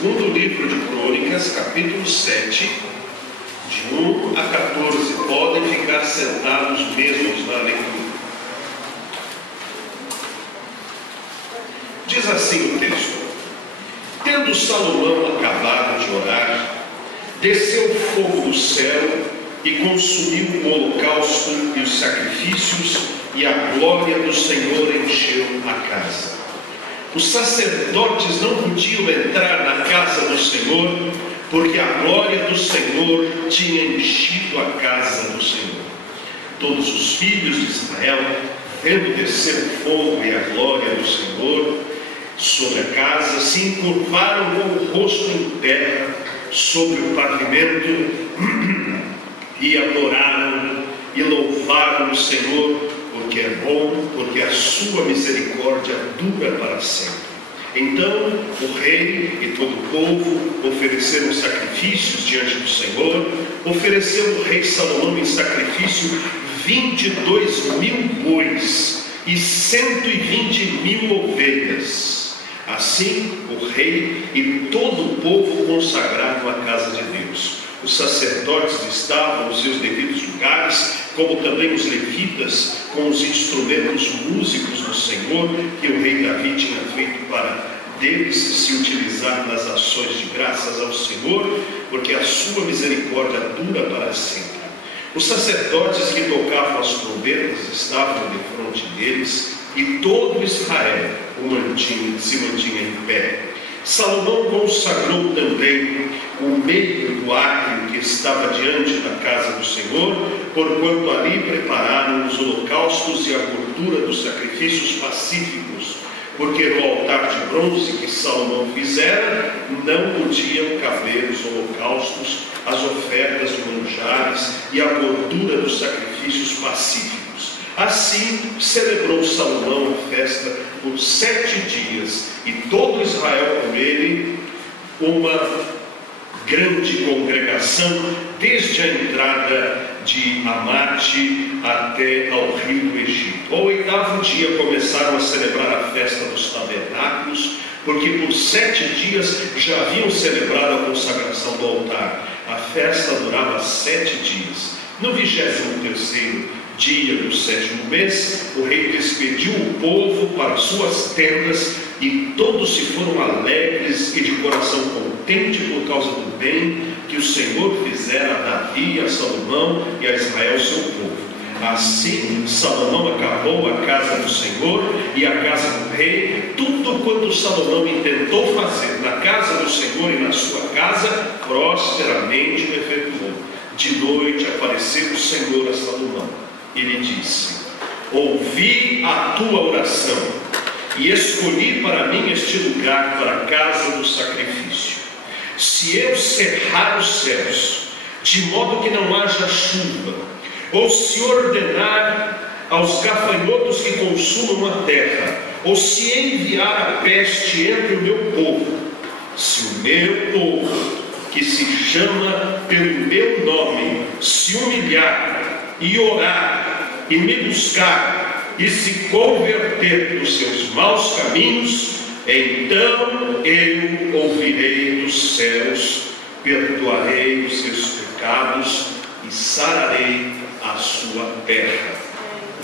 Segundo livro de Crônicas, capítulo 7, de 1 a 14. Podem ficar sentados mesmos na leitura. Diz assim o texto: Tendo Salomão acabado de orar, desceu fogo do céu e consumiu o holocausto e os sacrifícios, e a glória do Senhor encheu a casa. Os sacerdotes não podiam entrar na casa do Senhor, porque a glória do Senhor tinha enchido a casa do Senhor. Todos os filhos de Israel, vendo descer o fogo e a glória do Senhor sobre a casa, se encurvaram com o rosto em terra sobre o pavimento e adoraram e louvaram o Senhor, porque é bom, porque a sua misericórdia dura para sempre. Então o rei e todo o povo ofereceram sacrifícios diante do Senhor. Ofereceu o rei Salomão em sacrifício 22.000 bois e 120.000 ovelhas. Assim o rei e todo o povo consagraram a casa de Deus. Os sacerdotes estavam nos seus devidos lugares, como também os levitas, com os instrumentos músicos do Senhor, que o rei Davi tinha feito para deles se utilizar nas ações de graças ao Senhor, porque a sua misericórdia dura para sempre. Os sacerdotes que tocavam as trombetas estavam defronte deles, e todo Israel se mantinha em pé. Salomão consagrou também o meio do átrio que estava diante da casa do Senhor, porquanto ali prepararam os holocaustos e a gordura dos sacrifícios pacíficos, porque no altar de bronze que Salomão fizera, não podiam caber os holocaustos, as ofertas de manjares e a gordura dos sacrifícios pacíficos. Assim celebrou Salomão a festa por 7 dias, e todo Israel com ele, uma grande congregação, desde a entrada de Amate até ao rio do Egito. Ao 8º dia começaram a celebrar a festa dos tabernáculos, porque por 7 dias já haviam celebrado a consagração do altar. A festa durava 7 dias. No 23º dia do 7º mês, o rei despediu o povo para suas tendas, e todos se foram alegres e de coração contente por causa do bem que o Senhor fizera a Davi, a Salomão e a Israel seu povo. Assim Salomão acabou a casa do Senhor e a casa do rei. Tudo quanto Salomão intentou fazer na casa do Senhor e na sua casa, prosperamente o efetuou. De noite apareceu o Senhor a Salomão e lhe disse: ouvi a tua oração e escolhi para mim este lugar para a casa do sacrifício. Se eu cerrar os céus, de modo que não haja chuva, ou se ordenar aos gafanhotos que consumam a terra, ou se enviar a peste entre o meu povo, se o meu povo, que se chama pelo meu nome, se humilhar e orar e me buscar e se converter dos seus maus caminhos, então eu ouvirei dos céus, perdoarei os seus pecados e sararei a sua terra.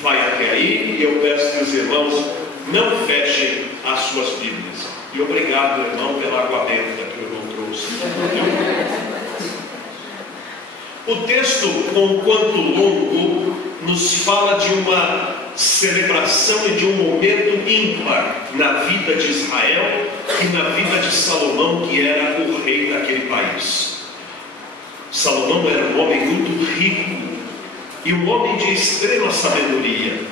Vai até aí, e eu peço que os irmãos não fechem as suas Bíblias. E obrigado, irmão, pela água benta que o irmão trouxe. O texto, conquanto longo, nos fala de uma celebração e de um momento ímpar na vida de Israel e na vida de Salomão, que era o rei daquele país. Salomão era um homem muito rico e um homem de extrema sabedoria,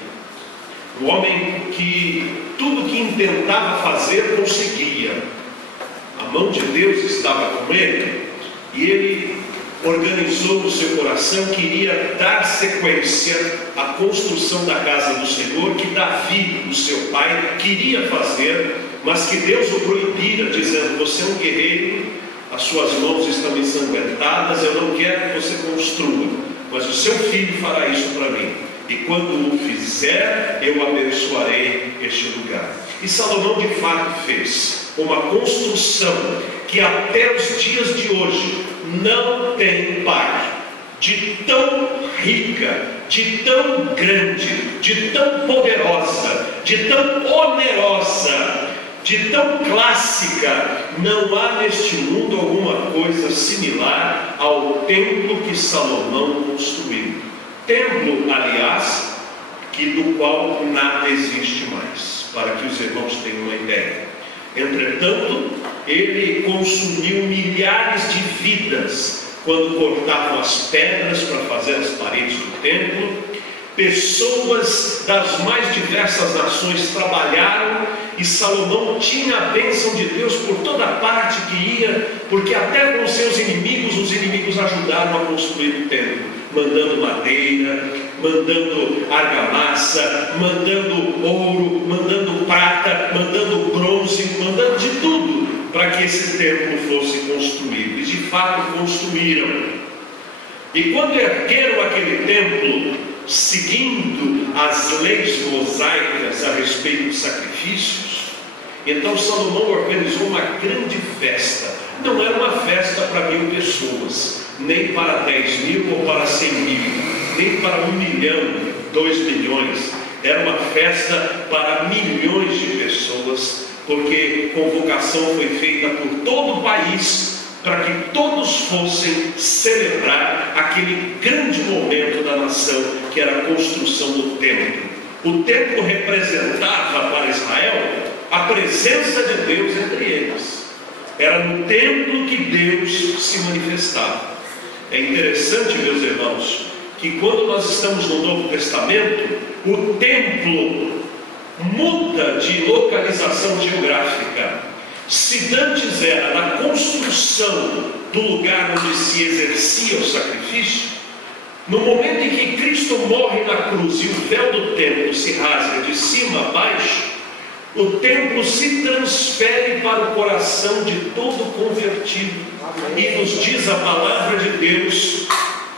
um homem que tudo que intentava fazer conseguia. A mão de Deus estava com ele, e ele organizou no seu coração que iria dar sequência à construção da casa do Senhor, que Davi, o seu pai, queria fazer, mas que Deus o proibira, dizendo: você é um guerreiro, as suas mãos estão ensanguentadas, eu não quero que você construa, mas o seu filho fará isso para mim, e quando o fizer, eu abençoarei este lugar. E Salomão de fato fez uma construção que até os dias de hoje não tem par, de tão rica, de tão grande, de tão poderosa, de tão onerosa, de tão clássica. Não há neste mundo alguma coisa similar ao templo que Salomão construiu. Templo, aliás, do qual nada existe mais, para que os irmãos tenham uma ideia. Entretanto, ele consumiu milhares de vidas quando cortavam as pedras para fazer as paredes do templo. Pessoas das mais diversas nações trabalharam, e Salomão tinha a bênção de Deus por toda parte que ia, porque até com seus inimigos, os inimigos ajudaram a construir o templo, mandando madeira, mandando argamassa, mandando ouro, mandando prata, mandando bronze, mandando de tudo para que esse templo fosse construído. E de fato construíram. E quando ergueram aquele templo, seguindo as leis mosaicas a respeito dos sacrifícios, então Salomão organizou uma grande festa. Não era uma festa para 1000 pessoas, nem para 10.000 ou para 100.000, nem para 1 milhão, 2 milhões. Era uma festa para milhões de pessoas, porque convocação foi feita por todo o país para que todos fossem celebrar aquele grande momento da nação, que era a construção do templo. O templo representava para Israel a presença de Deus entre eles. Era no templo que Deus se manifestava. É interessante, meus irmãos, que quando nós estamos no Novo Testamento, o templo muda de localização geográfica. Se antes era na construção do lugar onde se exercia o sacrifício, no momento em que Cristo morre na cruz e o véu do templo se rasga de cima a baixo, o templo se transfere para o coração de todo convertido. E nos diz a palavra de Deus: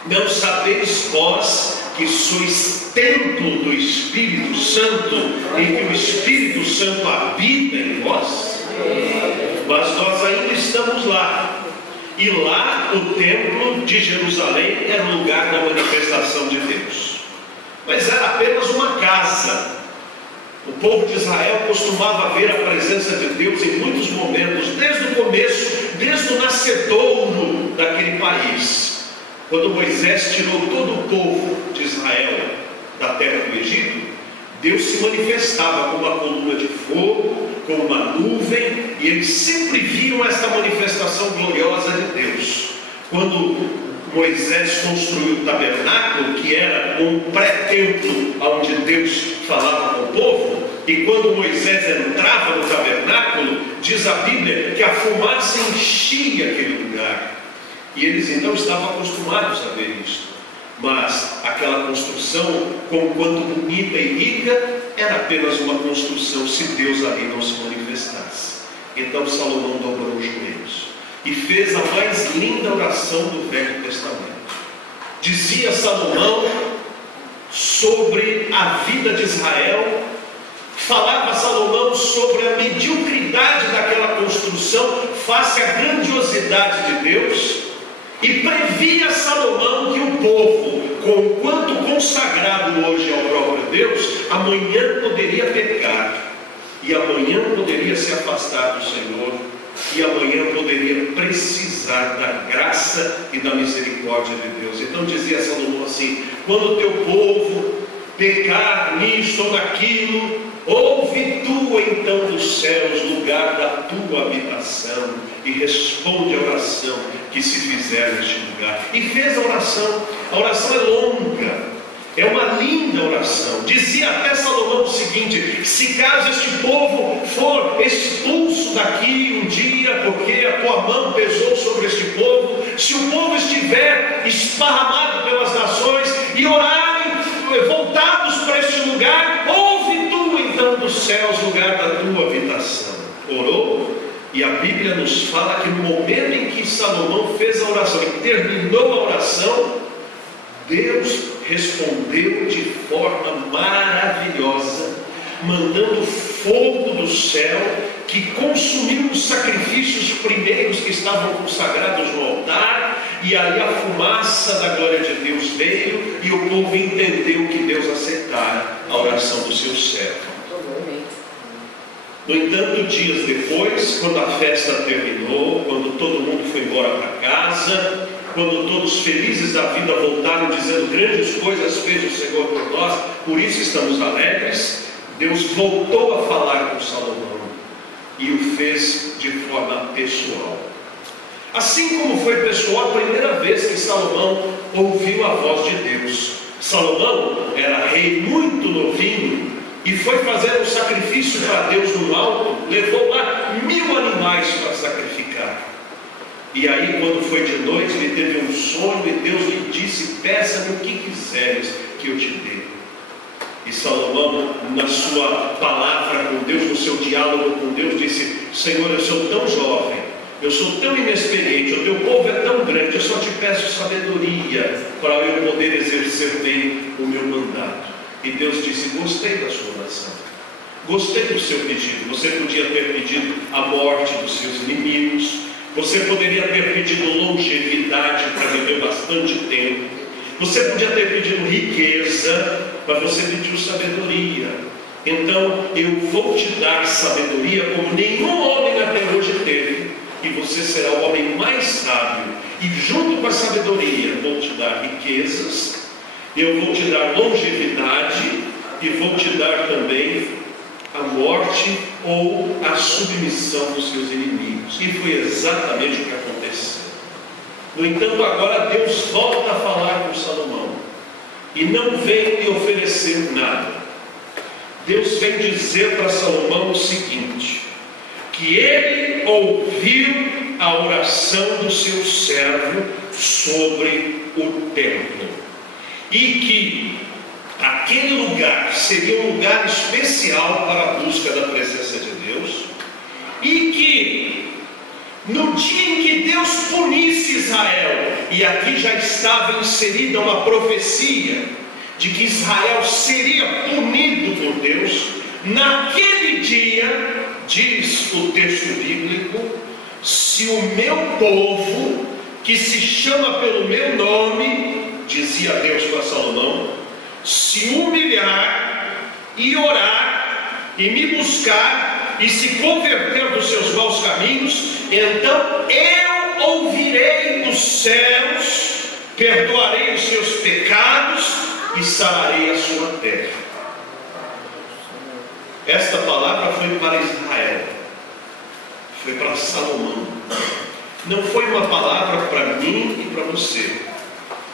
não sabeis vós que sois templo do Espírito Santo, e que o Espírito Santo habita em vós? Mas nós ainda estamos lá. E lá o templo de Jerusalém era o lugar da manifestação de Deus. Mas era apenas uma casa. O povo de Israel costumava ver a presença de Deus em muitos momentos, desde o começo, desde o nascedouro daquele país. Quando Moisés tirou todo o povo de Israel da terra do Egito, Deus se manifestava com uma coluna de fogo, com uma nuvem, e eles sempre viam esta manifestação gloriosa de Deus. Quando Moisés construiu o tabernáculo, que era um pré-templo onde Deus falava com o povo, e quando Moisés entrava no tabernáculo, diz a Bíblia que a fumaça enchia aquele lugar, e eles então estavam acostumados a ver isso. Mas aquela construção, conquanto bonita e rica, era apenas uma construção se Deus ali não se manifestasse. Então Salomão dobrou os joelhos e fez a mais linda oração do Velho Testamento. Dizia Salomão sobre a vida de Israel, falava Salomão sobre a mediocridade daquela construção face à grandiosidade de Deus, e previa Salomão que o povo, conquanto consagrado hoje ao próprio Deus, amanhã poderia pecar, e amanhã poderia se afastar do Senhor, e amanhã poderia precisar da graça e da misericórdia de Deus. Então dizia Salomão assim: quando o teu povo pecar nisto ou naquilo, ouve tu então dos céus, lugar da tua habitação, e responde a oração que se fizer neste lugar. E fez a oração. A oração é longa, é uma linda oração. Dizia até Salomão o seguinte: se caso este povo for expulso daqui um dia, porque a tua mão pesou sobre este povo, se o povo estiver esparramado pelas nações e orarem voltados para este lugar, ouve tu então dos céus, lugar da tua habitação. Orou, e a Bíblia nos fala que no momento em que Salomão fez a oração e terminou a oração, Deus respondeu de forma maravilhosa, mandando fogo do céu que consumiu os sacrifícios primeiros que estavam consagrados no altar, e aí a fumaça da glória de Deus veio e o povo entendeu que Deus aceitara a oração do seu servo. No entanto, dias depois, quando a festa terminou, quando todo mundo foi embora para casa, quando todos felizes da vida voltaram dizendo: grandes coisas fez o Senhor por nós, por isso estamos alegres, Deus voltou a falar com Salomão e o fez de forma pessoal. Assim como foi pessoal a primeira vez que Salomão ouviu a voz de Deus. Salomão era rei muito novinho e foi fazer um sacrifício para Deus no alto, levou lá 1000 animais para sacrificar. E aí, quando foi de noite, ele teve um sonho e Deus lhe disse: peça-me o que quiseres que eu te dê. E Salomão, na sua palavra com Deus, no seu diálogo com Deus, disse: Senhor, eu sou tão jovem, eu sou tão inexperiente, o teu povo é tão grande, eu só te peço sabedoria para eu poder exercer bem o meu mandato. E Deus disse: gostei da sua oração, gostei do seu pedido. Você podia ter pedido a morte dos seus inimigos, você poderia ter pedido longevidade para viver bastante tempo, você podia ter pedido riqueza, mas você pediu sabedoria. Então eu vou te dar sabedoria como nenhum homem até hoje teve, e você será o homem mais sábio. E junto com a sabedoria vou te dar riquezas, eu vou te dar longevidade e vou te dar também a morte ou a submissão dos seus inimigos. E foi exatamente o que aconteceu. No entanto, agora Deus volta a falar com Salomão e não vem lhe oferecer nada. Deus vem dizer para Salomão o seguinte: que ele ouviu a oração do seu servo sobre o templo, e que aquele lugar seria um lugar especial para a busca da presença de Deus, e que no dia em que Deus punisse Israel, e aqui já estava inserida uma profecia de que Israel seria punido por Deus, naquele dia, diz o texto bíblico, se o meu povo, que se chama pelo meu nome, dizia Deus para Salomão, se humilhar e orar e me buscar e se converter dos seus maus caminhos, então eu ouvirei dos céus, perdoarei os seus pecados e sararei a sua terra. Esta palavra foi para Israel, foi para Salomão, não foi uma palavra para mim e para você.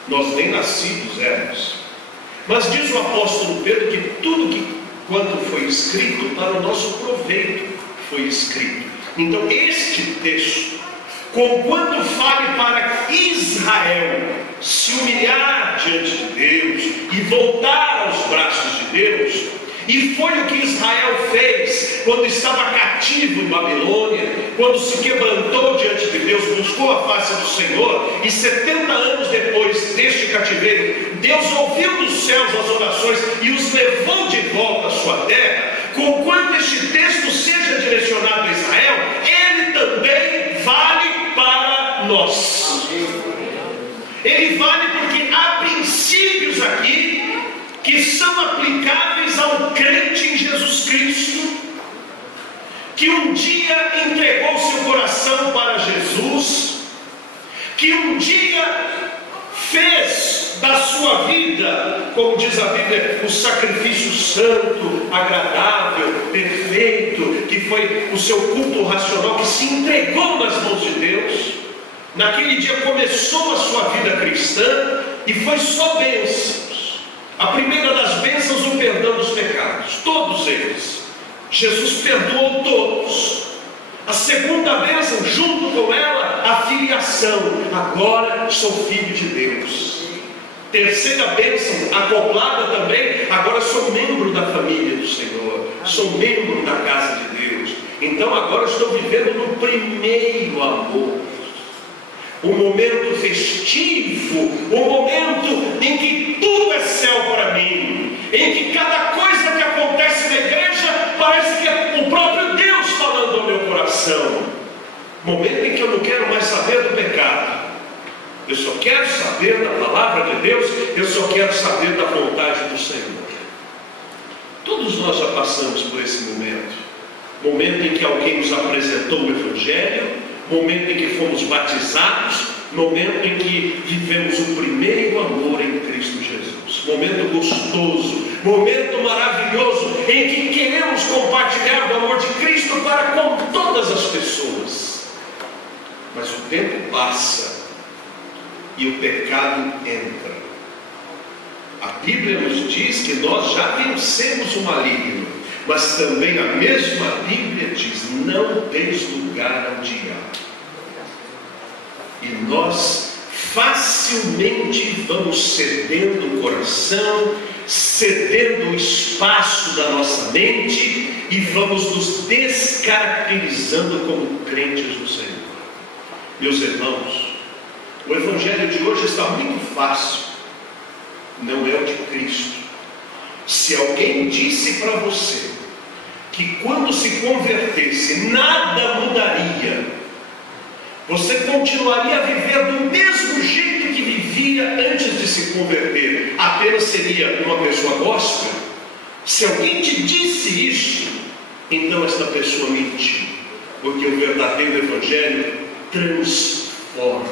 Nós nem nascidos éramos. Mas diz o apóstolo Pedro que tudo que, quando foi escrito, para o nosso proveito foi escrito. Então este texto, conquanto fale para Israel se humilhar diante de Deus e voltar aos braços de Deus, e foi o que Israel fez quando estava cativo em Babilônia, quando se quebrantou diante de Deus, buscou a face do Senhor, e 70 anos depois deste cativeiro, Deus ouviu dos céus as orações e os levou de volta à sua terra. Conquanto este texto seja direcionado a Israel, ele também vale para nós. Ele vale porque há princípios aqui que são aplicáveis ao crente em Jesus Cristo, que um dia entregou seu coração para Jesus, que um dia fez da sua vida, como diz a Bíblia, o sacrifício santo, agradável, perfeito, que foi o seu culto racional, que se entregou nas mãos de Deus. Naquele dia começou a sua vida cristã e foi só bênçãos. A primeira das bênçãos, o perdão dos pecados, todos eles. Jesus perdoou todos. A segunda bênção, junto com ela, a filiação. Agora sou filho de Deus. Terceira bênção, acoplada também, agora sou membro da família do Senhor. Sou membro da casa de Deus. Então agora estou vivendo no primeiro amor. Um momento festivo, um momento em que tudo é céu para mim, em que cada coisa que acontece na igreja oração, momento em que eu não quero mais saber do pecado, eu só quero saber da palavra de Deus, eu só quero saber da vontade do Senhor. Todos nós já passamos por esse momento em que alguém nos apresentou o Evangelho, momento em que fomos batizados, momento em que vivemos o primeiro amor em Cristo Jesus, momento gostoso, momento maravilhoso, em que queremos compartilhar o amor de Cristo para com todas as pessoas. Mas o tempo passa e o pecado entra. A Bíblia nos diz que nós já vencemos o maligno, mas também a mesma Bíblia diz: não deis lugar ao diabo. E nós facilmente vamos cedendo o coração, cedendo o espaço da nossa mente e vamos nos descaracterizando como crentes do Senhor. Meus irmãos, o Evangelho de hoje está muito fácil, não é o de Cristo. Se alguém disse para você que quando se convertesse nada mudaria, você continuaria a viver do mesmo jeito que vivia antes de se converter, apenas seria uma pessoa gospel. Se alguém te disse isso, então esta pessoa mentiu, porque o verdadeiro Evangelho transforma,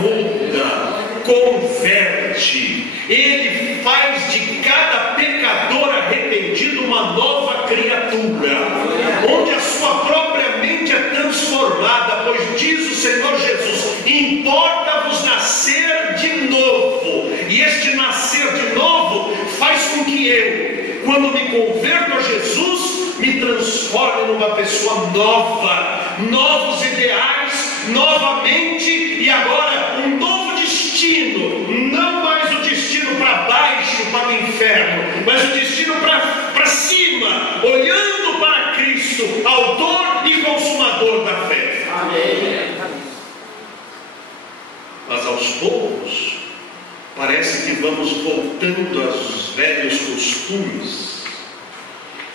muda, converte. Ele faz de cada pecador arrependido uma nova criatura, onde a sua própria mente é transformada, pois diz o Senhor Jesus: importa-vos nascer de novo. E este nascer de novo faz com que eu, quando me converto a Jesus, me transforme numa pessoa nova, novos ideais, novamente, e agora um novo destino, não mais o destino para baixo, para o inferno, mas o destino para cima, olhando para Cristo, autor e consumador da fé. Amém. Mas aos poucos, parece que vamos voltando aos velhos costumes.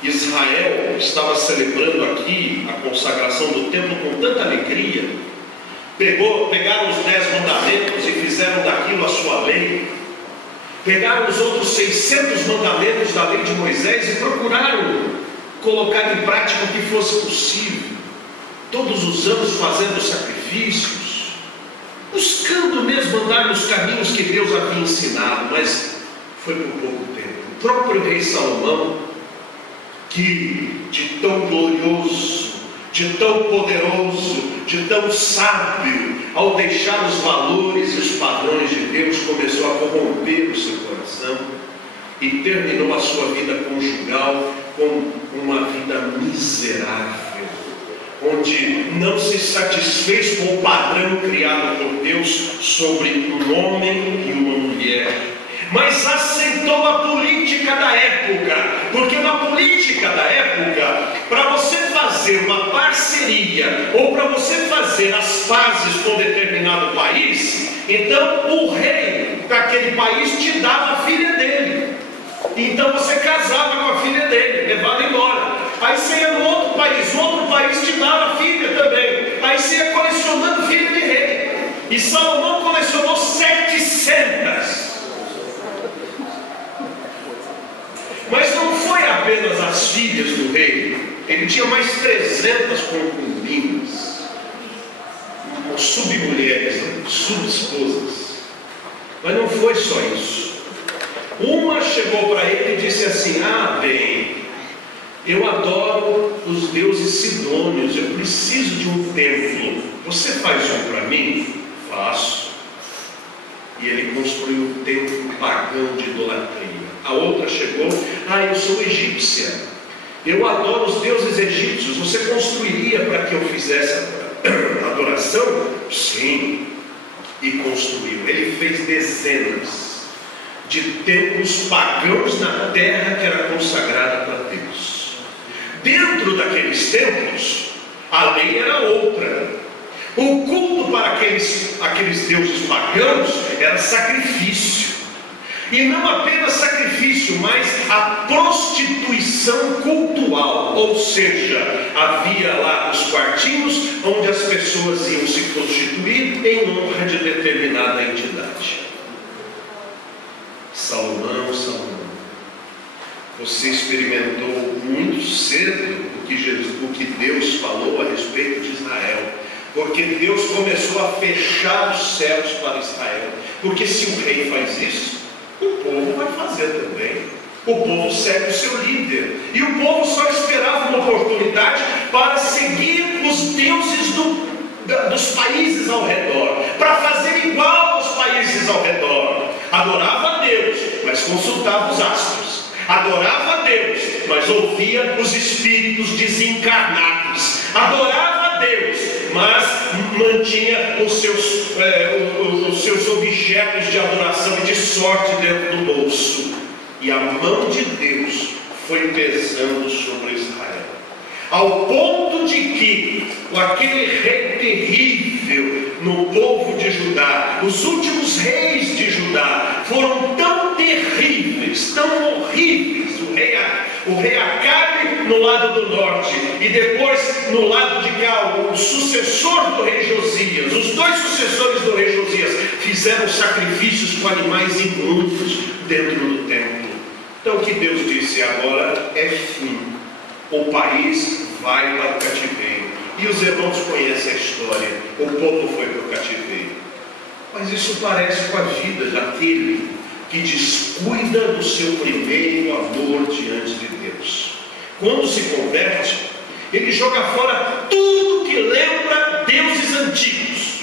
Israel estava celebrando aqui a consagração do templo com tanta alegria, pegaram os 10 mandamentos e fizeram daquilo a sua lei, pegaram os outros 600 mandamentos da lei de Moisés e procuraram colocar em prática o que fosse possível, todos os anos fazendo sacrifícios, buscando mesmo andar nos caminhos que Deus havia ensinado, mas foi por pouco tempo. O próprio rei Salomão, que de tão glorioso, de tão poderoso, de tão sábio, ao deixar os valores e os padrões de Deus, começou a corromper o seu coração e terminou a sua vida conjugal com uma vida miserável, onde não se satisfez com o padrão criado por Deus sobre um homem e uma mulher, mas aceitou a política da época, porque na política da época, para você fazer uma parceria ou para você fazer as pazes com determinado país, então o rei daquele país te dava a filha dele, então você casava com a filha dele, levava embora. Aí você ia no outro país te dava a filha também, aí você ia colecionando filho de rei, e Salomão colecionou 700. Mas não foi apenas as filhas do rei, ele tinha mais 300 concubinas, submulheres, subesposas. Mas não foi só isso. Uma chegou para ele e disse assim: ah, bem, eu adoro os deuses sidônios, eu preciso de um templo, você faz um para mim? Faço. E ele construiu um templo pagão de idolatria. A outra chegou: ah, eu sou egípcia, eu adoro os deuses egípcios, você construiria para que eu fizesse a adoração? Sim. E construiu. Ele fez dezenas de templos pagãos na terra que era consagrada para Deus. Dentro daqueles templos, a lei era outra. O culto para aqueles deuses pagãos era sacrifício. E não apenas sacrifício, mas a prostituição cultual. ou seja, havia lá os quartinhos onde as pessoas iam se constituir em honra de determinada entidade. Salomão, você experimentou muito cedo o que Deus falou a respeito de Israel, porque Deus começou a fechar os céus para Israel, porque se o rei faz isso, o povo vai fazer também. O povo segue o seu líder, e o povo só esperava uma oportunidade para seguir os deuses dos países ao redor, para fazer igual aos países ao redor. Adorava a Deus, mas consultava os astros. Adorava a Deus, mas ouvia os espíritos desencarnados. Adorava a Deus, mas mantinha os seus objetos de adoração e de sorte dentro do bolso. E a mão de Deus foi pesando sobre Israel, ao ponto de que aquele rei terrível no povo de Judá, os últimos reis de Judá foram tão terríveis, tão horríveis. O rei Acabe no lado do norte, e depois no lado de cá o sucessor do rei Josias. Os dois sucessores do rei Josias fizeram sacrifícios com animais imundos dentro do templo. Então o que Deus disse agora é fim. O país vai para o cativeiro. E os irmãos conhecem a história. O povo foi para o cativeiro. Mas isso parece com a vida daquele que descuida do seu primeiro amor diante de Deus. Quando se converte, ele joga fora tudo que lembra deuses antigos,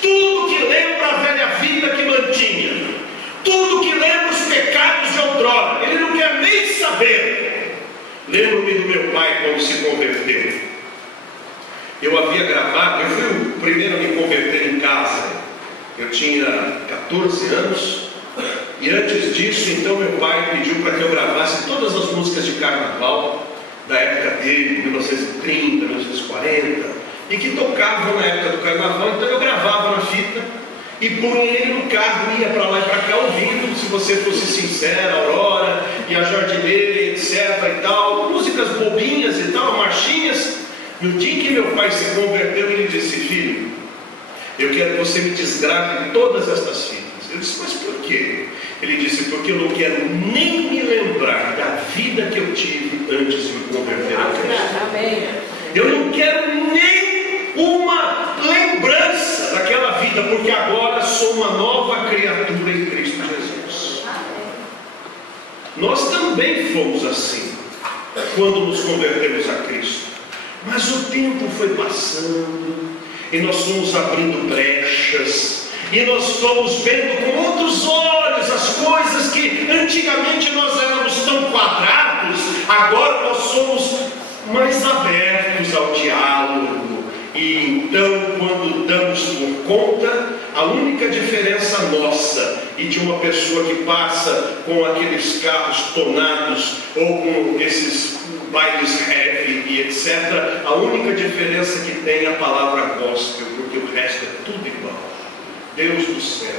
tudo que lembra a velha vida que mantinha, tudo que lembra os pecados de outrora. Ele não quer nem saber. Lembro-me do meu pai quando se converteu. Eu havia gravado, eu fui o primeiro a me converter em casa. Eu tinha 14 anos. E antes disso, então, meu pai pediu para que eu gravasse todas as músicas de carnaval da época dele, 1930, 1940, e que tocavam na época do carnaval. Então eu gravava na fita e punha ele no carro, ia para lá e para cá ouvindo, Se Você Fosse Sincera, Aurora e a Jardineira, etc. e tal, músicas bobinhas e tal, marchinhas. No dia em que meu pai se converteu, ele disse: filho, eu quero que você me desgrave todas estas fitas. Eu disse: mas por quê? Ele disse: porque eu não quero nem me lembrar da vida que eu tive antes de me converter a Cristo. Eu não quero nem uma lembrança daquela vida, porque agora sou uma nova criatura em Cristo Jesus. Nós também fomos assim quando nos convertemos a Cristo, mas o tempo foi passando e nós fomos abrindo brechas, e nós estamos vendo com outros olhos as coisas que antigamente nós éramos tão quadrados, agora nós somos mais abertos ao diálogo. E então, quando damos por conta, a única diferença nossa e de uma pessoa que passa com aqueles carros tonados ou com esses bailes heavy e etc., a única diferença que tem é a palavra gospel, porque o resto é tudo igual. Deus do céu,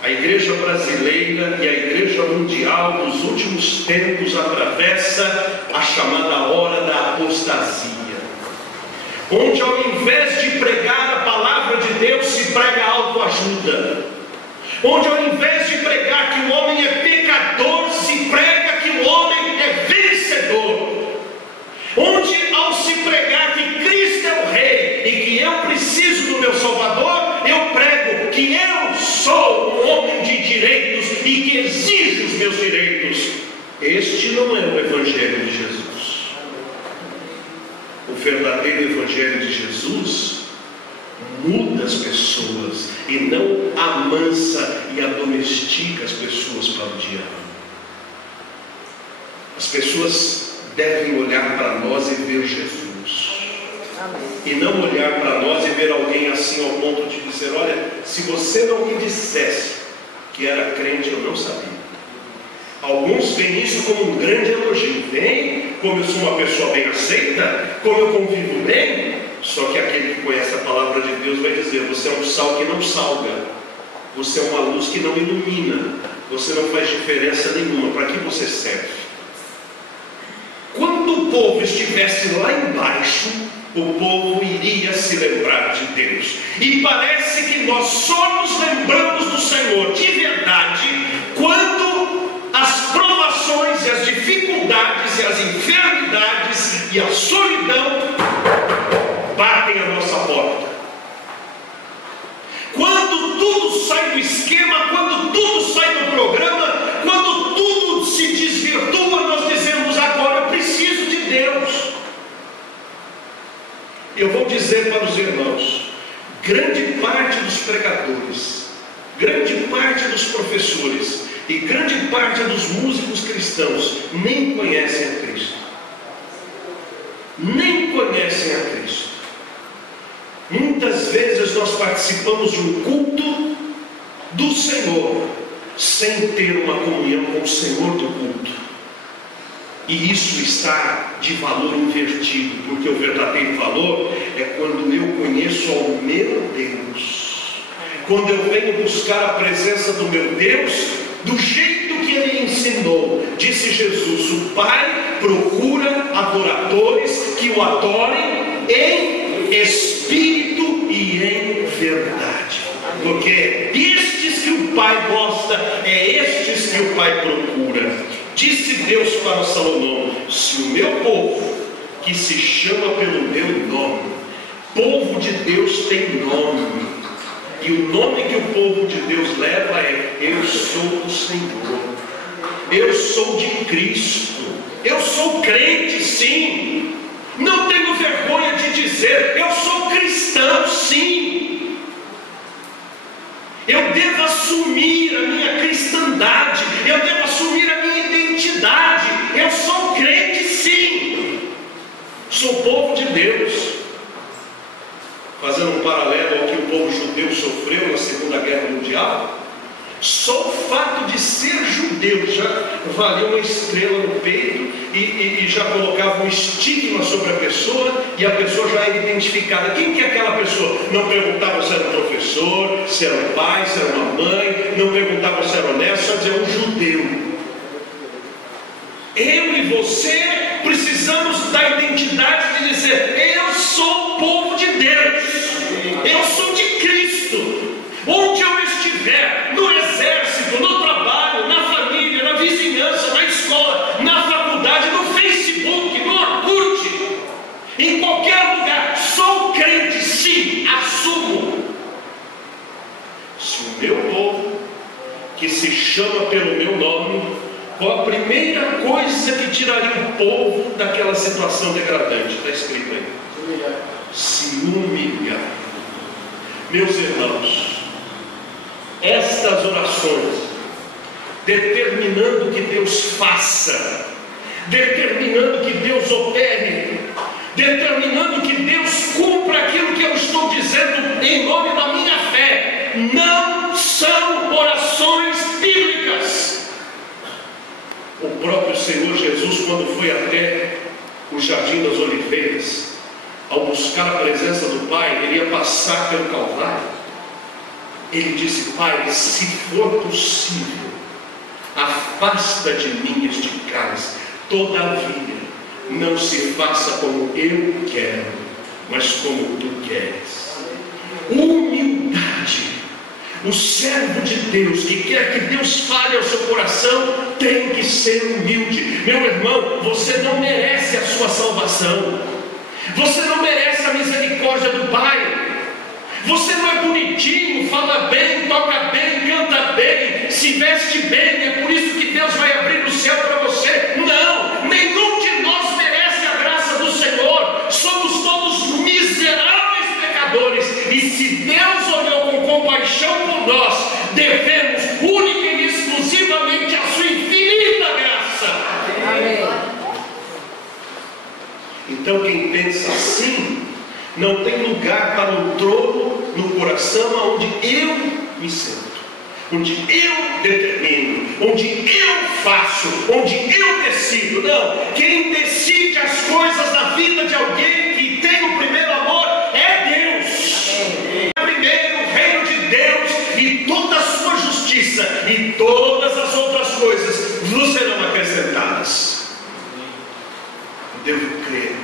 a igreja brasileira e a igreja mundial nos últimos tempos atravessa a chamada hora da apostasia, onde ao invés de pregar a palavra de Deus se prega autoajuda, onde ao invés de pregar que o homem é pecador se prega que o homem é vencedor, onde ao se pregar que Cristo é o Rei e que eu preciso do meu Salvador, eu prego que eu sou um homem de direitos e que exijo os meus direitos. Este não é o Evangelho de Jesus. O verdadeiro Evangelho de Jesus muda as pessoas e não amansa e adomestica as pessoas para o diabo. As pessoas devem olhar para nós e ver Jesus. E não olhar para nós e ver alguém assim ao ponto de dizer: olha, se você não me dissesse que era crente, eu não sabia. Alguns veem isso como um grande elogio. Bem, como eu sou uma pessoa bem aceita, como eu convivo bem. Só que aquele que conhece a palavra de Deus vai dizer: você é um sal que não salga, você é uma luz que não ilumina, você não faz diferença nenhuma. Para que você serve? povo estivesse lá embaixo, o povo iria se lembrar de Deus. E parece que nós só nos lembramos do Senhor de verdade quando as provações e as dificuldades e as enfermidades e a solidão batem a nossa porta. Quando tudo sai do esquema, quando tudo sai do programa, quando tudo se desvirtua, nós dizemos: agora eu preciso de Deus. Eu vou dizer para os irmãos, grande parte dos pregadores, grande parte dos professores e grande parte dos músicos cristãos nem conhecem a Cristo. Nem conhecem a Cristo. Muitas vezes nós participamos de um culto do Senhor sem ter uma comunhão com o Senhor do culto. E isso está de valor invertido, porque o verdadeiro valor é quando eu conheço ao meu Deus, quando eu venho buscar a presença do meu Deus do jeito que Ele ensinou. Disse Jesus: o Pai procura adoradores que o adorem em espírito e em verdade, porque é estes que o Pai gosta, é estes que o Pai procura. Disse Deus para Salomão: se o meu povo, que se chama pelo meu nome, povo de Deus tem nome, e o nome que o povo de Deus leva é: eu sou o Senhor, eu sou de Cristo, eu sou crente, sim, não tenho vergonha de dizer, eu sou cristão, sim. Eu devo assumir a minha cristandade, eu devo assumir a minha identidade. Eu sou crente, sim. Sou povo de Deus. Fazendo um paralelo ao que o povo judeu sofreu na Segunda Guerra Mundial, só o fato de ser judeu já valia uma estrela no peito e já colocava um estigma sobre a pessoa, e a pessoa já era identificada. Quem que é aquela pessoa? Não perguntava se era um professor, se era um pai, se era uma mãe, não perguntava se era honesto, só dizia: um judeu. Eu e você precisamos da identidade de dizer: eu sou o povo de Deus, eu sou de Cristo. Onde eu estiver, no exército, no trabalho, na família, na vizinhança, na escola, na faculdade, no Facebook, no Orkut, em qualquer lugar, sou crente, sim, assumo. Se o meu povo, que se chama pelo meu nome, qual a primeira coisa que tiraria o povo daquela situação degradante? Está escrito aí: se humilhar. Meus irmãos, estas orações, determinando que Deus faça, determinando que Deus opere, determinando que Deus cumpra aquilo que eu estou dizendo em nome da minha fé, não são orações bíblicas. O próprio Senhor Jesus, quando foi até o Jardim das Oliveiras, ao buscar a presença do Pai, ele ia passar pelo Calvário. Ele disse: Pai, se for possível, afasta de mim este cálice, todavia não se faça como eu quero, mas como tu queres. Humildade. O servo de Deus que quer que Deus fale ao seu coração tem que ser humilde. Meu irmão, você não merece a sua salvação, você não merece a misericórdia do Pai. Você não é bonitinho, fala bem, toca bem, canta bem, se veste bem, é por isso que Deus vai abrir o céu para você. Não, nenhum de nós merece a graça do Senhor. Somos todos miseráveis pecadores, e se Deus olhou com compaixão por nós, devemos única e exclusivamente a sua infinita graça. Amém. Então quem pensa assim não tem lugar para um trono no coração onde eu me sento, onde eu determino, onde eu faço, onde eu decido. Não, quem decide as coisas da vida de alguém que tem o primeiro amor é Deus. Primeiro o reino de Deus e toda a sua justiça, e todas as outras coisas vos serão acrescentadas. devo crer.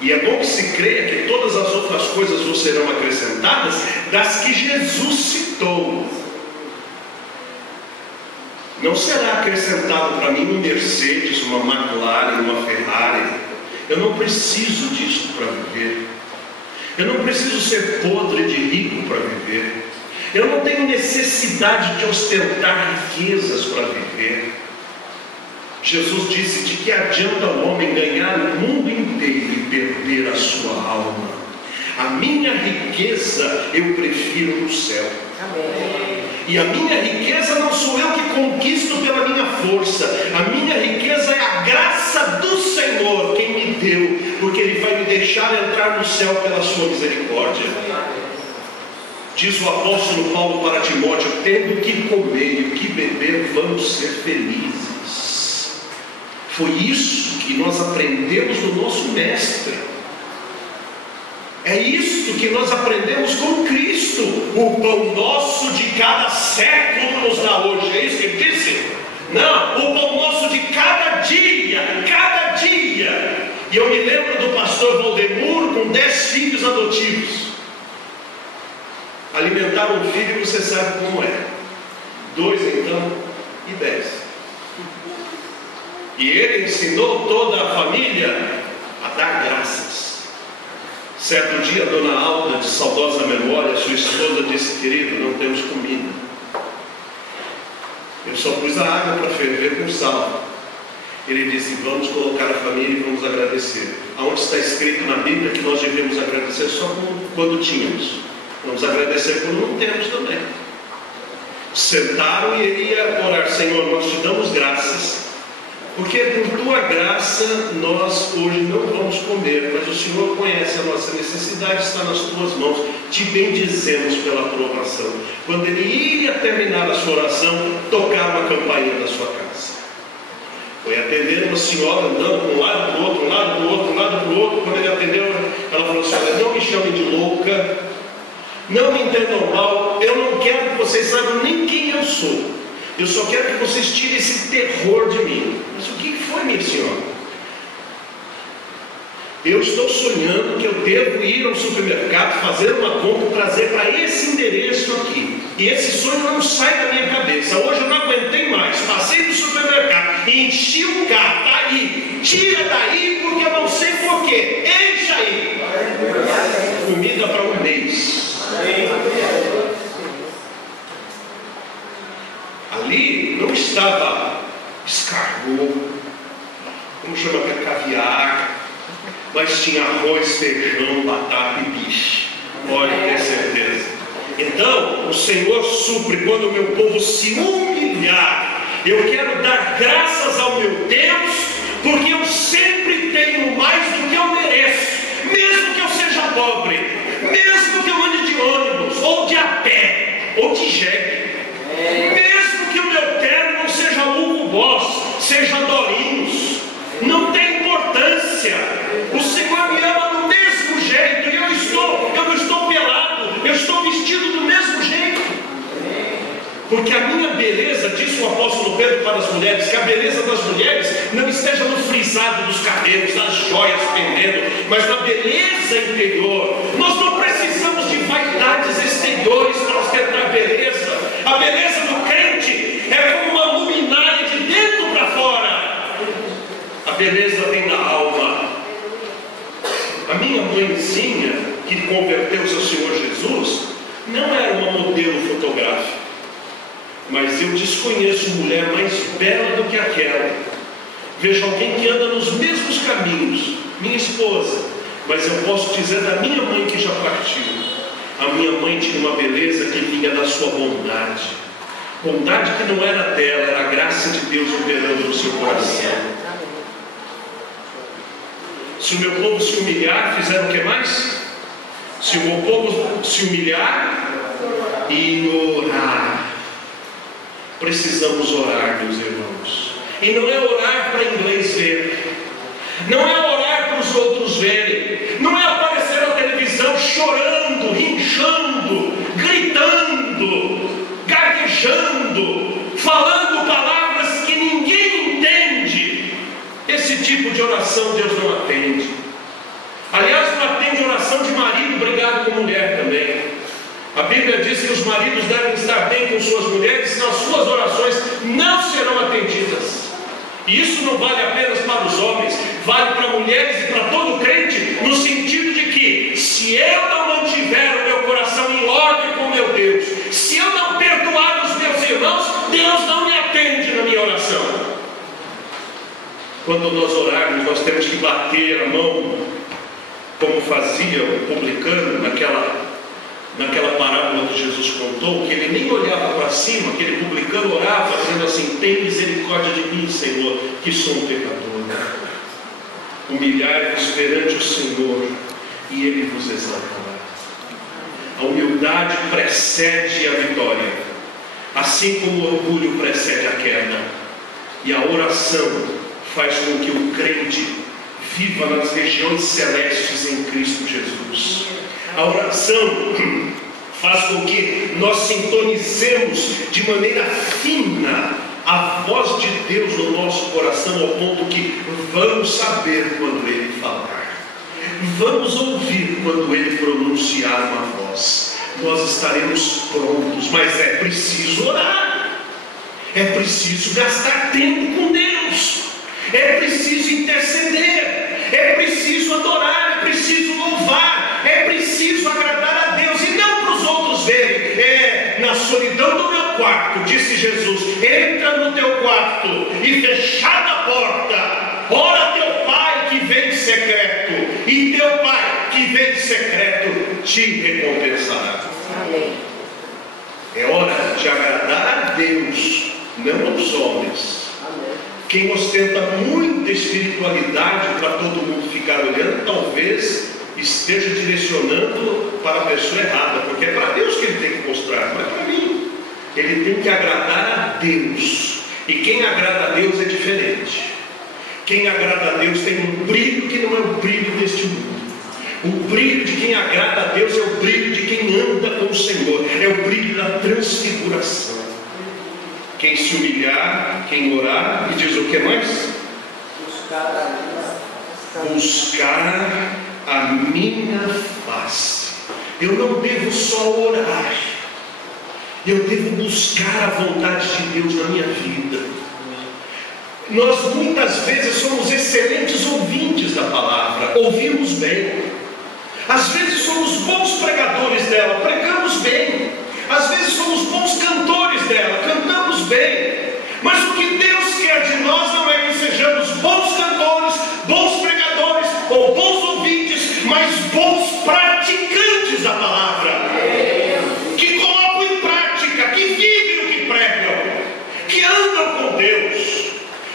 E é bom que se creia que todas as outras coisas vos serão acrescentadas, das que Jesus citou. Não será acrescentado para mim um Mercedes, uma McLaren, uma Ferrari. Eu não preciso disso para viver. Eu não preciso ser podre de rico para viver. Eu não tenho necessidade de ostentar riquezas para viver. Jesus disse: de que adianta o homem ganhar o mundo inteiro e perder a sua alma? A minha riqueza eu prefiro no céu. Amém. E a minha riqueza não sou eu que conquisto pela minha força. A minha riqueza é a graça do Senhor quem me deu, porque Ele vai me deixar entrar no céu pela sua misericórdia. Diz o apóstolo Paulo para Timóteo: tendo que comer e o que beber, vamos ser felizes. Foi isso que nós aprendemos do nosso mestre. É isso que nós aprendemos com Cristo. O pão nosso de cada século nos dá hoje. É isso que ele disse? Não, o pão nosso de cada dia, cada dia. E eu me lembro do pastor Valdemiro com 10 filhos adotivos. Alimentar um filho, você sabe como é. 2 então e 10. E ele ensinou toda a família a dar graças. Certo dia, a dona Alda, de saudosa memória, sua esposa, disse: querido, não temos comida. Eu só pus a água para ferver com sal. Ele disse: vamos colocar a família e vamos agradecer. Aonde está escrito na Bíblia que nós devemos agradecer só quando tínhamos? Vamos agradecer quando não temos também. Sentaram e ele ia orar: Senhor, nós te damos graças, porque por tua graça nós hoje não vamos comer, mas o Senhor conhece a nossa necessidade, está nas tuas mãos, te bendizemos pela tua oração. Quando ele ia terminar a sua oração, tocaram a campainha da sua casa. Foi atender uma senhora andando de um lado para o outro, um lado para o outro, um lado para o outro. Quando ele atendeu, ela falou assim: olha, não me chamem de louca, não me entendam mal, eu não quero que vocês saibam nem quem eu sou. Eu só quero que vocês tirem esse terror de mim. Mas o que foi, minha senhora? Eu estou sonhando que eu devo ir ao supermercado, fazer uma compra, trazer para esse endereço aqui. E esse sonho não sai da minha cabeça. Hoje eu não aguentei mais. Passei no supermercado, enchi o carro, tá aí. Tira daí, porque eu não sei porquê. Enche aí. Comida para um mês. Ali não estava escargot, como chama que é caviar, mas tinha arroz, feijão, batata e bicho. Pode ter certeza. Então o Senhor supre quando o meu povo se humilhar. Eu quero dar graças ao meu Deus, porque eu sempre tenho mais do que eu mereço, mesmo que eu seja pobre, mesmo que eu ande de ônibus, ou de a pé, ou de jegue. Mesmo que o meu terno não seja Hugo Boss, seja Dorinhos, não tem importância. O Senhor me ama do mesmo jeito. E eu não estou pelado, eu estou vestido do mesmo jeito. Porque a minha beleza, disse o apóstolo Pedro para as mulheres, que a beleza das mulheres não esteja no frisado dos cabelos, nas joias pendendo, mas na beleza interior. Nós não precisamos de vaidades exteriores para ostentar beleza. A beleza do crente é como uma luminária de dentro para fora. A beleza vem da alma. A minha mãezinha, que converteu-se ao Senhor Jesus, não era uma modelo fotográfica, mas eu desconheço mulher mais bela do que aquela. Vejo alguém que anda nos mesmos caminhos, minha esposa, mas eu posso dizer da minha mãe que já partiu. A minha mãe tinha uma beleza que vinha da sua bondade. Bondade que não era dela, era a graça de Deus operando no seu coração. Se o meu povo se humilhar, fizeram o que mais? Se o meu povo se humilhar e orar. Precisamos orar, meus irmãos. E não é orar para inglês ver. Não é orar para os outros verem. Não é aparecer na televisão chorando, rinchando, gritando, gaguejando, falando palavras que ninguém entende. Esse tipo de de oração Deus não atende. Aliás, não atende oração de marido brigado com mulher também. A Bíblia diz que os maridos devem estar bem com suas mulheres, senão as suas orações não serão atendidas. E isso não vale apenas para os homens, vale para mulheres e para todo crente, no sentido de que, se eu não mantiver o meu coração em ordem com meu Deus, se eu não perdoar os meus irmãos, Deus não me atende na minha oração. Quando nós orarmos, nós temos que bater a mão, como fazia o publicano naquela parábola que Jesus contou, que ele nem olhava para cima, aquele publicano orava dizendo assim: tem misericórdia de mim, Senhor, que sou um pecador. Humilhai-vos perante o Senhor e Ele vos exaltará. A humildade precede a vitória, assim como o orgulho precede a queda. E a oração faz com que o crente viva nas regiões celestes em Cristo Jesus. A oração faz com que nós sintonizemos de maneira fina a voz de Deus no nosso coração, ao ponto que vamos saber quando Ele falar, vamos ouvir quando Ele pronunciar uma voz. Nós estaremos prontos, mas é preciso orar, é preciso gastar tempo com Deus, é preciso interceder, é preciso adorar, é preciso louvar, é preciso agradar a Deus, e não para os outros verem. Na solidão do meu quarto, disse Jesus, entra no teu quarto e fechada a porta, ora a teu Pai que vem de secreto, e teu Pai que vem de secreto te recompensará. Amém. É hora de agradar a Deus, não aos homens. Amém. Quem ostenta muita espiritualidade para todo mundo ficar olhando, talvez esteja direcionando para a pessoa errada, porque é para Deus que ele tem que mostrar, não é para mim. Ele tem que agradar a Deus, e quem agrada a Deus é diferente. Quem agrada a Deus tem um brilho que não é o brilho deste mundo. O brilho de quem agrada a Deus é o brilho de quem anda com o Senhor, é o brilho da transfiguração. Quem se humilhar, quem orar, e diz o que mais? Buscar a minha face. Eu não devo só orar, eu devo buscar a vontade de Deus na minha vida. Nós muitas vezes somos excelentes ouvintes da palavra, ouvimos bem, às vezes somos bons pregadores dela, pregamos bem, às vezes somos bons cantores dela, cantamos bem, mas o que Deus quer de nós não é que sejamos bons cantores, bons pregadores ou bons ouvintes, mas bons praticantes da palavra, que colocam em prática, que vivem o que pregam, que andam com Deus,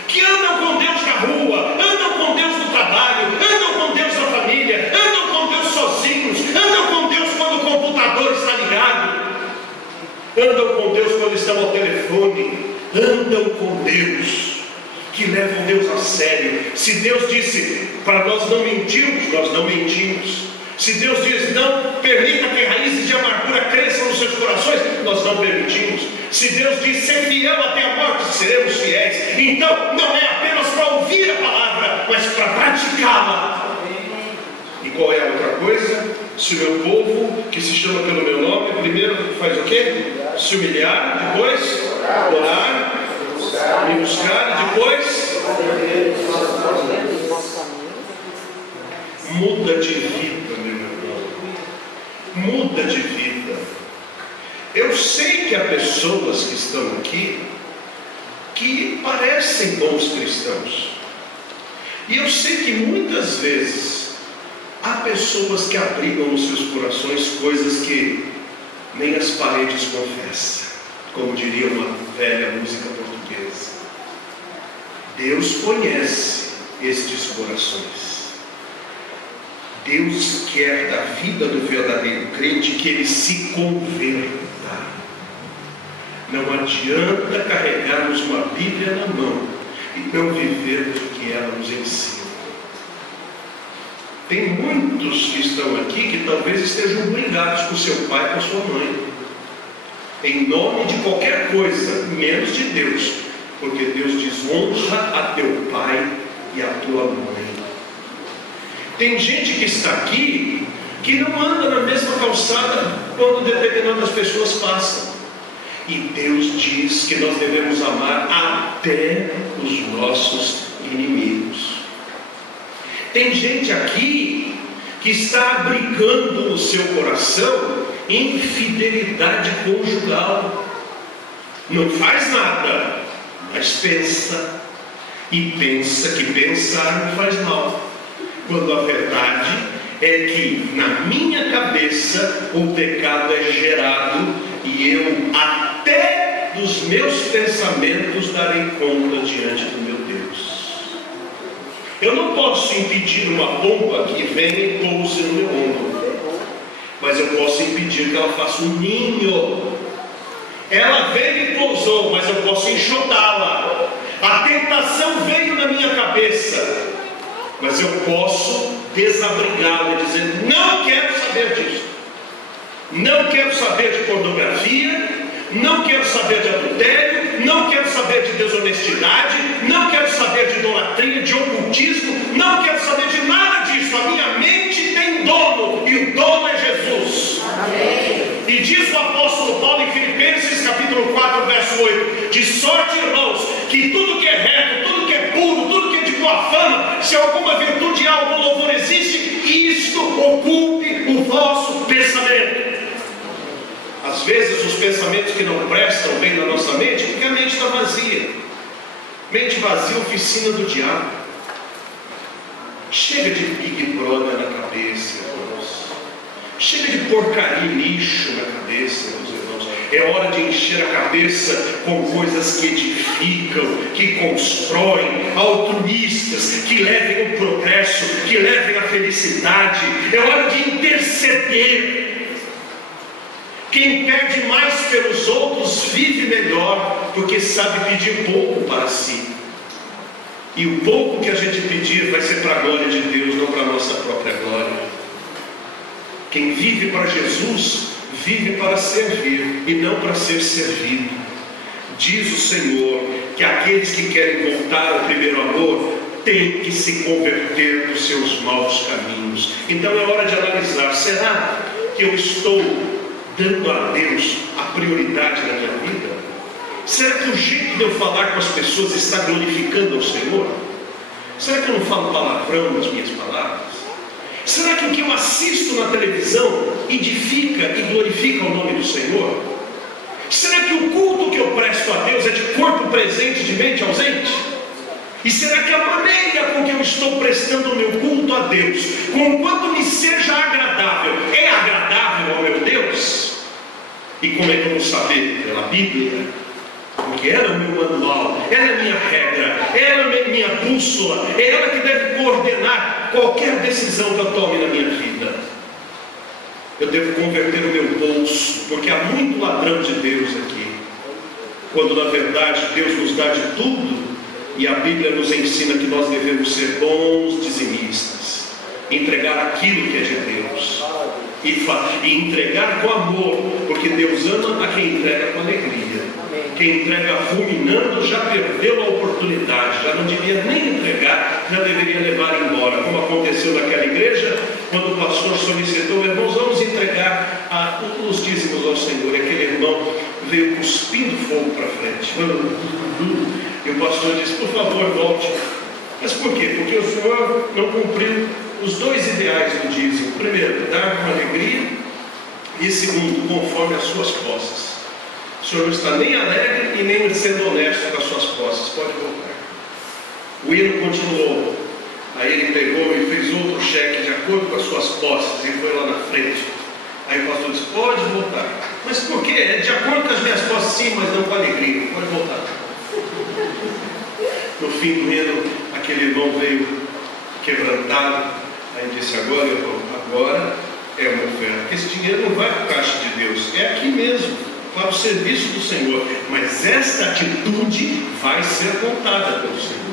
que andam com Deus na rua, andam com Deus no trabalho, andam com Deus na família, andam com Deus sozinhos, andam com Deus quando o computador está ligado, andam com Deus quando estão ao telefone, andam com Deus, que levam Deus a sério. Se Deus disse para nós não mentirmos, nós não mentimos. Se Deus diz não permita que raízes de amargura cresçam nos seus corações, nós não permitimos. Se Deus diz ser fiel até a morte, seremos fiéis. Então não é apenas para ouvir a palavra, mas para praticá-la. E qual é a outra coisa? Se o meu povo, que se chama pelo meu nome, primeiro faz o quê? Se humilhar, depois orar, me buscar, depois muda de vida, meu irmão. Muda de vida. Eu sei que há pessoas que estão aqui que parecem bons cristãos. E eu sei que muitas vezes há pessoas que abrigam nos seus corações coisas que nem as paredes confessam, como diria uma velha música portuguesa. Deus conhece estes corações. Deus quer da vida do verdadeiro crente que ele se converta. Não adianta carregarmos uma Bíblia na mão e não vivermos o que ela nos ensina. Tem muitos que estão aqui que talvez estejam brigados com seu pai, com sua mãe, em nome de qualquer coisa, menos de Deus, porque Deus diz: honra a teu pai e a tua mãe. Tem gente que está aqui que não anda na mesma calçada quando determinadas pessoas passam. E Deus diz que nós devemos amar até os nossos inimigos. Tem gente aqui que está abrigando no seu coração infidelidade conjugal. Não faz nada, mas pensa. E pensa que pensar não faz mal. Quando a verdade é que na minha cabeça o pecado é gerado e eu até dos meus pensamentos darei conta diante do meu Deus. Eu não posso impedir uma pomba que venha e pouse no meu ombro, mas eu posso impedir que ela faça um ninho. Ela veio e pousou, mas eu posso enxotá-la. A tentação veio na minha cabeça, mas eu posso desabrigá-la e dizer: não quero saber disso, não quero saber de pornografia, não quero saber de adultério, não quero saber de desonestidade, não quero saber de idolatria, de ocultismo, não quero saber de nada disso. A minha mente tem dono, e o dono é Jesus. Amém. E diz o apóstolo Paulo em Filipenses capítulo 4, verso 8: de sorte, irmãos, que tudo que é reto, tudo que é puro, tudo que é de boa fama, se alguma virtude e algum louvor existe, isto ocupe o vosso pensamento. Às vezes os pensamentos que não prestam vêm na nossa mente porque a mente está vazia. Mente vazia, oficina do diabo. Chega de Big Brother na cabeça, irmãos. Chega de porcaria e lixo na cabeça, meus irmãos. É hora de encher a cabeça com coisas que edificam, que constroem, altruístas, que levem o progresso, que levem a felicidade. É hora de interceder. Quem pede mais pelos outros vive melhor, porque sabe pedir pouco para si. E o pouco que a gente pedir vai ser para a glória de Deus, não para a nossa própria glória. Quem vive para Jesus, vive para servir e não para ser servido. Diz o Senhor que aqueles que querem voltar ao primeiro amor têm que se converter dos seus maus caminhos. Então é hora de analisar: será que eu estou dando a Deus a prioridade na minha vida? Será que o jeito de eu falar com as pessoas está glorificando ao Senhor? Será que eu não falo palavrão nas minhas palavras? Será que o que eu assisto na televisão edifica e glorifica o nome do Senhor? Será que o culto que eu presto a Deus é de corpo presente, de mente ausente? E será que a maneira com que eu estou prestando o meu culto a Deus, conquanto me seja agradável, é agradável ao meu Deus? E como é que eu vou saber? Pela Bíblia. Porque ela é o meu manual, ela é a minha regra, ela é a minha bússola, é ela que deve coordenar qualquer decisão que eu tome na minha vida. Eu devo converter o meu bolso, porque há muito ladrão de Deus aqui, quando na verdade Deus nos dá de tudo. E a Bíblia nos ensina que nós devemos ser bons dizimistas, entregar aquilo que é de Deus, e entregar com amor, porque Deus ama a quem entrega com alegria. Quem entrega ruminando já perdeu a oportunidade, já não devia nem entregar, já deveria levar embora, como aconteceu naquela igreja, quando o pastor solicitou: irmãos, vamos entregar os dízimos ao Senhor. E aquele irmão veio cuspindo fogo para frente, e o pastor disse: por favor, volte. Mas por quê? Porque o senhor não cumpriu os dois ideais do dízimo: primeiro, dar com alegria, e segundo, conforme as suas posses. O senhor não está nem alegre e nem sendo honesto com as suas posses, pode voltar. O hino continuou. Aí ele pegou e fez outro cheque de acordo com as suas posses e foi lá na frente. Aí o pastor disse: pode voltar. Mas por quê? É de acordo com as minhas posses, sim, mas não com alegria. Pode voltar. No fim do hino, aquele irmão veio quebrantado. Aí disse: agora é uma oferta, porque esse dinheiro não vai para a caixa de Deus, é aqui mesmo, para o serviço do Senhor. Mas esta atitude vai ser contada pelo Senhor.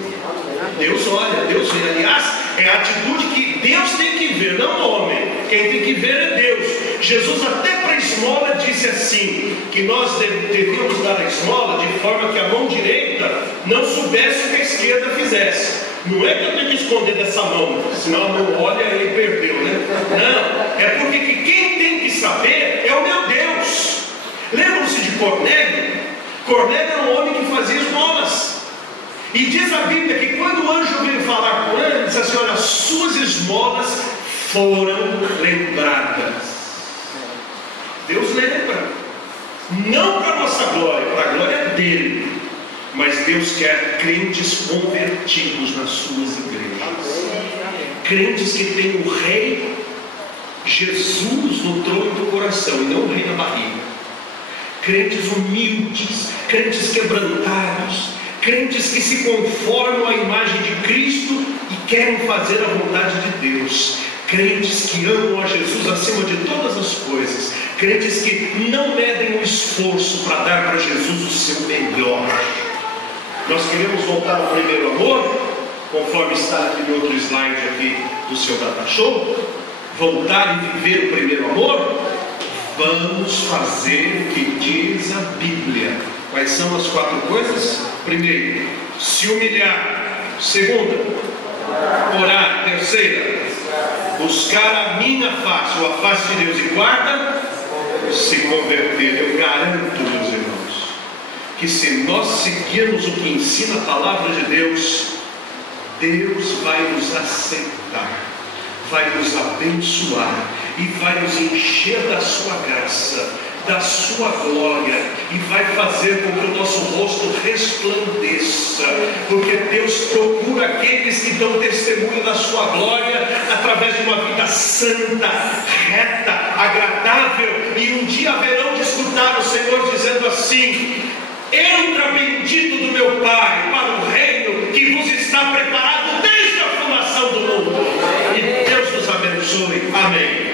Deus olha, Deus vê. Aliás, é a atitude que Deus tem que ver, não o homem. Quem tem que ver é Deus. Jesus até para a esmola disse assim, que nós devíamos dar a esmola de forma que a mão direita não soubesse o que a esquerda fizesse. Não é que eu tenho que esconder dessa mão, senão a mão olha e perdeu, né? Não, é porque quem tem que saber é o meu Deus. Lembram-se de Cornélio? Cornélio era um homem que fazia esmolas. E diz a Bíblia que quando o anjo veio falar com ele, ele disse assim: olha, as suas esmolas foram lembradas. Deus lembra, não para a nossa glória, para a glória dele, mas Deus quer crentes convertidos nas suas igrejas, crentes que têm o Rei Jesus no trono do coração e não o Rei na barriga, crentes humildes, crentes quebrantados, crentes que se conformam à imagem de Cristo e querem fazer a vontade de Deus, crentes que amam a Jesus acima de todas as coisas, crentes que não medem o esforço para dar para Jesus o seu melhor. Nós queremos voltar ao primeiro amor, conforme está aquele outro slide aqui do seu data show. Voltar e viver o primeiro amor. Vamos fazer o que diz a Bíblia. Quais são as 4 coisas? Primeiro, se humilhar. Segunda, orar. Terceira, buscar a minha face, ou a face de Deus. E quarta, se converter. Eu garanto, meus irmãos, que se nós seguirmos o que ensina a palavra de Deus, Deus vai nos aceitar, vai nos abençoar e vai nos encher da sua graça, da sua glória, e vai fazer com que o nosso rosto resplandeça, porque Deus procura aqueles que dão testemunho da sua glória através de uma vida santa, reta, agradável, e um dia haverão de escutar o Senhor dizendo assim: entra, bendito do meu Pai, para o reino que vos está preparado desde a fundação do mundo. E Deus nos abençoe. Amém.